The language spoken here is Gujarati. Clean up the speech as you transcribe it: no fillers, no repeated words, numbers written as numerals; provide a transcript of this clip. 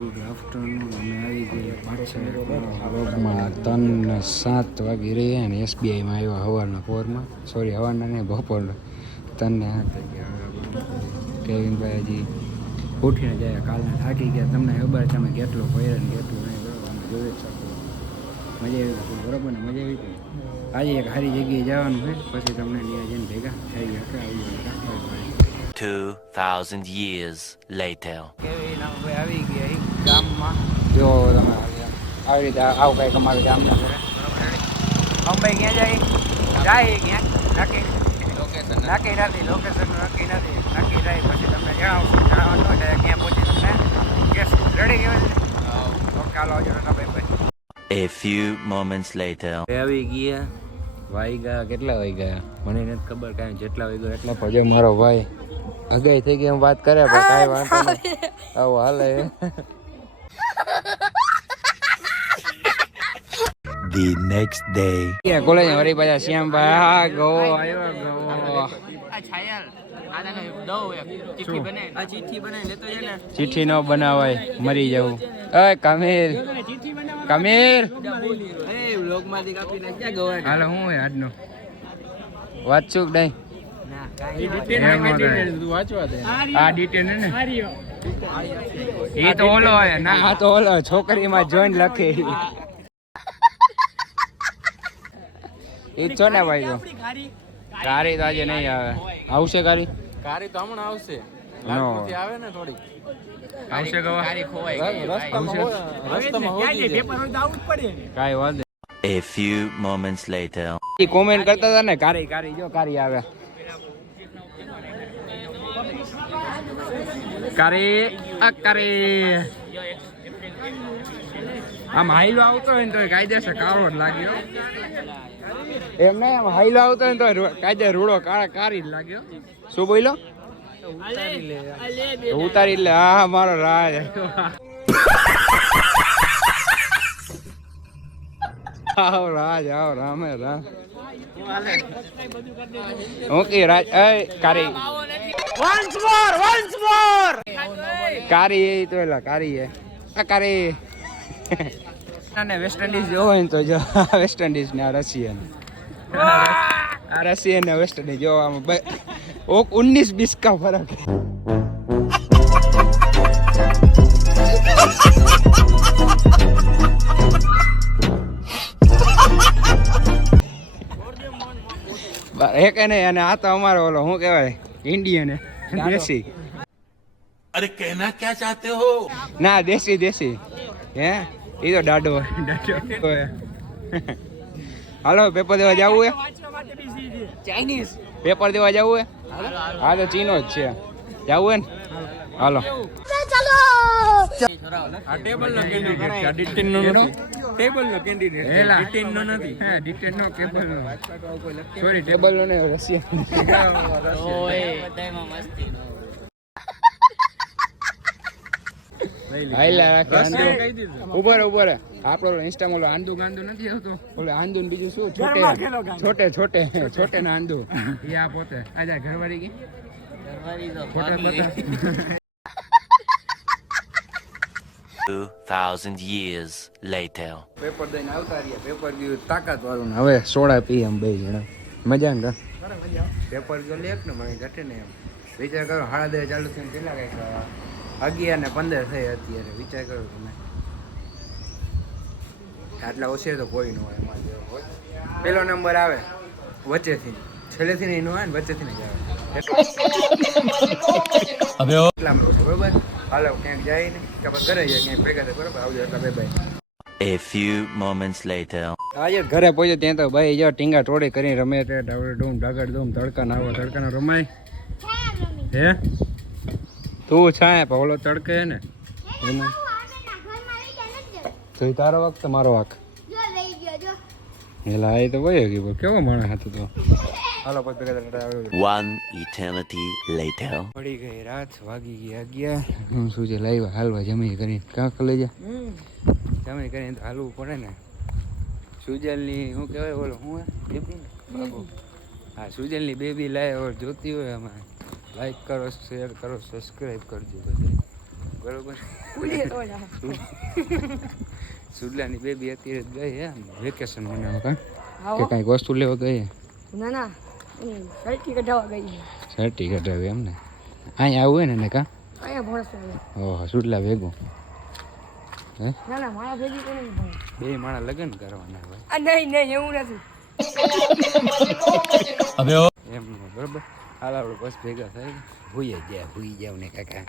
Good afternoon. અમે આવી ગયા પાછળ 3:07 વાગી રહ્યા અને એસબીઆઈમાં આવ્યા સવારના પોરમાં. સોરી, સવારના નહીં, બપોર 3:07 ગયા. કેવિનભાઈ હજી ઉઠીને જાય, કાલના થાકી ગયા. તમને ખબર તમે કેટલું ભર્યા ને કેટલું નહીં બરાબર અમે જોઈ શકો. મજા આવી હતી બરાબર ને? મજા આવી હતી. આજે એક સારી જગ્યાએ જવાનું છે, પછી તમને ત્યાં જઈને ભેગા થઈ ગયા. આવી 2000 years later. કેવી આવી ગયા ગામમાં. જો તમે આવી રીતે આવું કંઈક અમારું ગામના ઘરે અંબાઈ ક્યાં જાય ક્યાં નક્કી લોકેશન નક્કી નથી, લોકેશન નક્કી નથી, નક્કી થાય પછી તમને જણાવવાનું હોય ક્યાં પહોંચી તમને કેસ રેડી કહેવાય. ઓકે, ચાલો આવજો ભાઈ. A few moments later. આવી ગયા વાગ્યા કેટલા વાગ્યા મને નથી ખબર કાંઈ. જેટલા વાગ્યા એટલા પછી મારો ભાઈ અગાઈ થઈ ગઈ એમ વાત કરે પણ કાંઈ વાંધો નહીં, આવું હાલે. The next day. કોલેજ વળી પાછા શ્યામભાઈ હા ગો આવ્યો ગો. ચિઠ્ઠી ન બનાવાય, મરી જવું. અય કમીર કમીર હાલો હું હોય આજનો વાંચું કે નહીં? આ ડિટેન ને એ તો ઓલો હોય ના, આ તો ઓલો છોકરીમાં જોઈન લખે એ જ છો ને ભાઈ. તો કારી તો આજે નહીં આવે. આવશે કારી? કારી તો હમણાં આવશે. નો આવે ને થોડી આવશે ગવા કારી ખોવાઈ ગઈ રસ્તામાં હોજી જાય. કાઈ વાત નહીં. A few moments later. A comment કરતા હતા ને કારી કારી જો કારી આવે. કારી આ કારી આમ હાઈલો આવતો હોય ને તો કાયદેસર કાળો જ લાગ્યો. એમ નહીં, આમ હાઈલો આવતો હોય ને તો કાયદે રૂડો કારી જ લાગ્યો. શું બોલ્યો? ઉતારી લે. હા મારો રાજ. આવ રાજ આવ રામે રામ. ઓકે રાજ એ કારી once more કારી એ તો એલા કારી એ આ કારી અને વેસ્ટ ઇન્ડિઝ જોવો ને તો જો વેસ્ટ ઇન્ડિઝ ને આ રશિયન, આ રશિયન ને વેસ્ટ ઇન્ડિઝ જો આમાં 19-20 का फर्क है. એક નહીં, અને આ તો અમારો ઓલો શું કહેવાય ઇન્ડિયન દેશી. अरे कहना क्या चाहते हो? ના દેશી દેશી હે એ તો દાડો હાલો પેપર દેવા જવું હે? ચાઇનીઝ પેપર દેવા જવું હે? હા તો ચીનો જ છે, જવું હે ને? હાલો આ ટેબલ નો કેન્ડિડેટ છે, ડિટેન નો નથી. ટેબલ નો કેન્ડિડેટ છે, ડિટેન નો નથી. હા ડિટેન નો કેબલ નો, સોરી ટેબલ નો ને રશિયન. ઓય બધાયમાં મસ્તી નો હાઈલા રાખે આંદુ ઉપર ઉપર. આપણો ઇન્સ્ટામાં ઓલો આંદુ ગાંદુ નથી આવતો, ઓલો આંદુ ને બીજું શું છોટે છોટે છોટે ના આંદુ એ આ પોતે આજા ઘરવાળી ગઈ ફોટા બતા. 2000 years later. પેપર દઈને આવતા રહ્યા. પેપર ગયું તાકાત વાળું ને હવે સોડા પી એમ બે જણા. મજા ને પેપર જો લેક ને મને ઘટે ને એમ વિચાર કરો. 10:30 ચાલુ થઈને કેટલા કંઈક 11:15 થઈ અત્યારે. વિચાર કરો તમે, આટલા ઓછે તો કોઈ ન હોય એમાં. પેલો નંબર આવે વચ્ચેથી, છેલ્લેથી નહીં હોય ને વચ્ચેથી નહીં આવે એટલા બરોબર. હાલો ક્યાંક જાય ને કે ઘરે જાય ક્યાંક ભેગા થાય બરોબર. આવજો એટલા બે ભાઈ. A few moments later. આજે ઘરે પહોંચ્યો ત્યાં તો ભાઈ જો ટીંગા ટોળી કરીને રમે છે. ડાવડે ડૂમ ઢગડ ધૂમ તડકા ના આવો તડકા રમાય હે. તું છાય પણ ઓલો તડકે હે ને એમાં જોઈ તારો વખત મારો વાક એલા એ તો ભાઈ ગયો. કેવો માણસ હતો તો. હાલો પછી One eternity later. પડી ગઈ રાત, વાગી ગઈ 11. હું શું છે લાવ્યા હાલવા જમી કરીને કાંક લઈ જા. જમી કરીને તો હાલવું પડે ને. સુજલની શું કહેવાય ઓલો શું બેબી બાબુ, હા સુજલની બેબી લાય જોતી હોય અમારે લાઈક કરો, શેર કરો, સબસ્ક્રાઈબ કરજો બધા. બરોબર કુલીએ તો જા સુડલાની બેબી અત્યારે જ ગઈ હે વેકેશન મનાવવા કાં કે આવો કાંઈક વસ્તુ લેવા ગઈ ના ના સર્ટી કઢાવા ગઈ સર્ટી કઢાવી એમ ને અહીંયા આવું હોય ને કાં અહીંયા ભણશે ઓહો સુડલા ભેગું હે ના ના મારા ભેગી કોને નહીં ભણે બે માણા લગ્ન કરવાના હોય આ નહીં નહીં એવું નથી એમ બરોબર હાલ આપણે બસ ભેગા થાય હુઈ જાવ ને કાકા